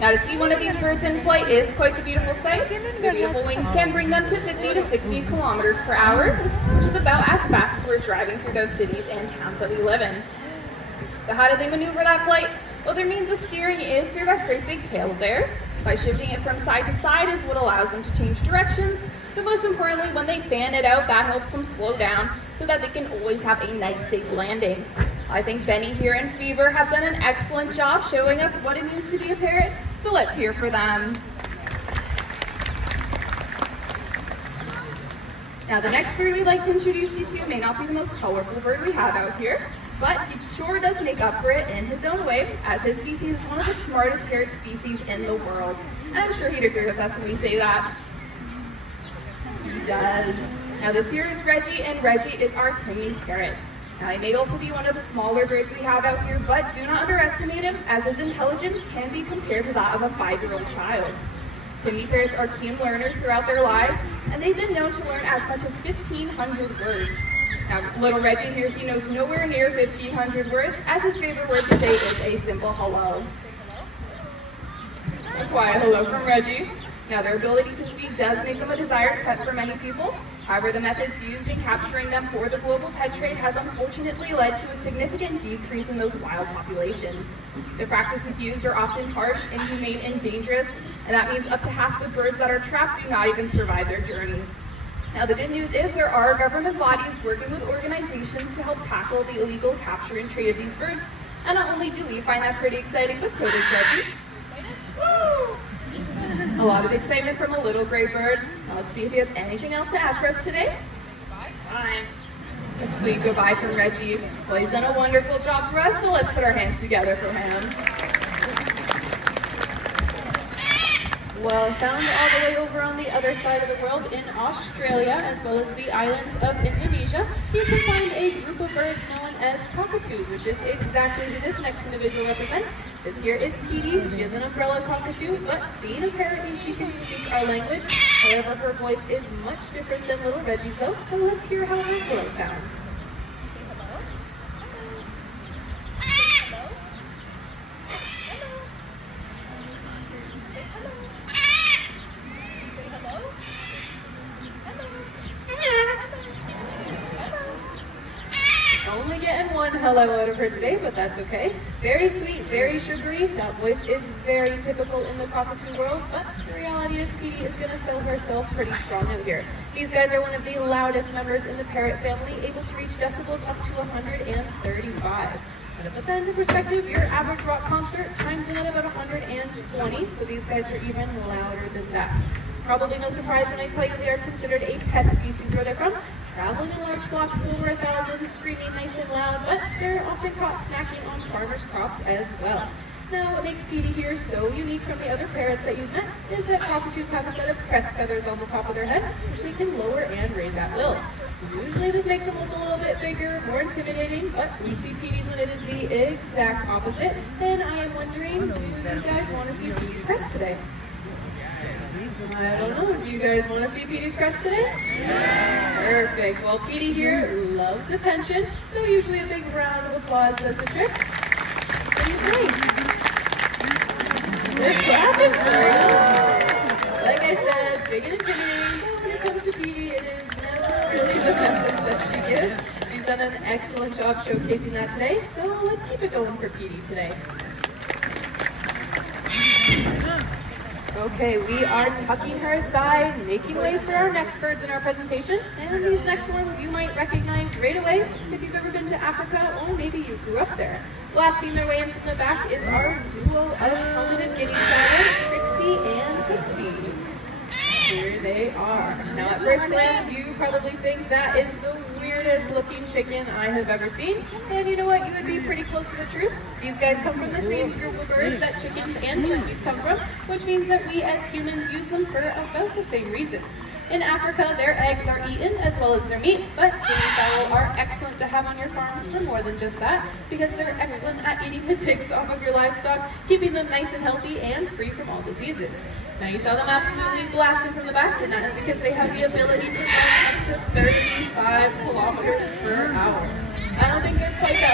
Now to see one of these birds in flight is quite the beautiful sight. Their beautiful wings can bring them to 50 to 60 kilometers per hour, which is about as fast as we're driving through those cities and towns that we live in. So how do they maneuver that flight? Well, their means of steering is through that great big tail of theirs. By shifting it from side to side is what allows them to change directions, but most importantly, when they fan it out, that helps them slow down so that they can always have a nice, safe landing. I think Benny here and Fever have done an excellent job showing us what it means to be a parrot, so let's hear for them. Now the next bird we'd like to introduce you to may not be the most colorful bird we have out here, but he sure does make up for it in his own way, as his species is one of the smartest parrot species in the world. And I'm sure he'd agree with us when we say that. He does. Now this here is Reggie, and Reggie is our tiny parrot. Now he may also be one of the smaller birds we have out here, but do not underestimate him, as his intelligence can be compared to that of a 5-year-old child. Timmy parrots are keen learners throughout their lives, and they've been known to learn as much as 1,500 words. Now, little Reggie here, he knows nowhere near 1,500 words, as his favorite word to say is a simple hello. A quiet hello from Reggie. Now, their ability to speak does make them a desired pet for many people. However, the methods used in capturing them for the global pet trade has unfortunately led to a significant decrease in those wild populations. The practices used are often harsh, inhumane, and dangerous, and that means up to half the birds that are trapped do not even survive their journey. Now the good news is there are government bodies working with organizations to help tackle the illegal capture and trade of these birds. And not only do we find that pretty exciting, but so does Reggie. Woo! A lot of excitement from a little gray bird. Now let's see if he has anything else to add for us today. Bye. A sweet goodbye from Reggie. Well, he's done a wonderful job for us, so let's put our hands together for him. Well, found all the way over on the other side of the world in Australia, as well as the islands of Indonesia, you can find a group of birds known as cockatoos, which is exactly who this next individual represents. This here is Petey. She is an umbrella cockatoo, but being a parrot means she can speak our language. However, her voice is much different than little Reggie's though, so let's hear how her voice sounds. Only getting one hello out of her today, but that's okay. Very sweet, very sugary. That voice is very typical in the cockatoo world, but the reality is Petey is going to sell herself pretty strong out here. These guys are one of the loudest members in the parrot family, able to reach decibels up to 135. To put that into perspective, your average rock concert chimes in at about 120, so these guys are even louder than that. Probably no surprise when I tell you they are considered a pest species where they're from, traveling in large flocks of over 1,000, screaming nice and loud, but they're often caught snacking on farmers' crops as well. Now, what makes Petey here so unique from the other parrots that you've met is that cockatoos have a set of crest feathers on the top of their head, which they can lower and raise at will. Usually this makes them look a little bit bigger, more intimidating, but we see Petey's when it is the exact opposite. And I am wondering, do you guys want to see Petey's crest today? I don't know, do you guys want to see Petey's crest today? Yeah. Perfect. Well, Petey here loves attention, so usually a big round of applause does the trick. What do you say? They're clapping for you. Like I said, big and intimidating, but when it comes to Petey, it is never really the message that she gives. She's done an excellent job showcasing that today, so let's keep it going for Petey today. Okay, we are tucking her aside, making way for our next birds in our presentation. And these next ones you might recognize right away if you've ever been to Africa or maybe you grew up there. Blasting their way in from the back is our duo of helmeted guinea fowl, Trixie and Pixie. Here they are. Now at first glance, you probably think that is the weirdest looking chicken I have ever seen. And you know what? You would be pretty close to the truth. These guys come from the same group of birds that chickens and turkeys come from, which means that we as humans use them for about the same reasons. In Africa, their eggs are eaten as well as their meat, but guinea fowl are excellent to have on your farms for more than just that, because they're excellent at eating the ticks off of your livestock, keeping them nice and healthy and free from all diseases. Now you saw them absolutely blasting from the back, and that is because they have the ability to run up to 35 kilometers per hour. I don't think they're quite that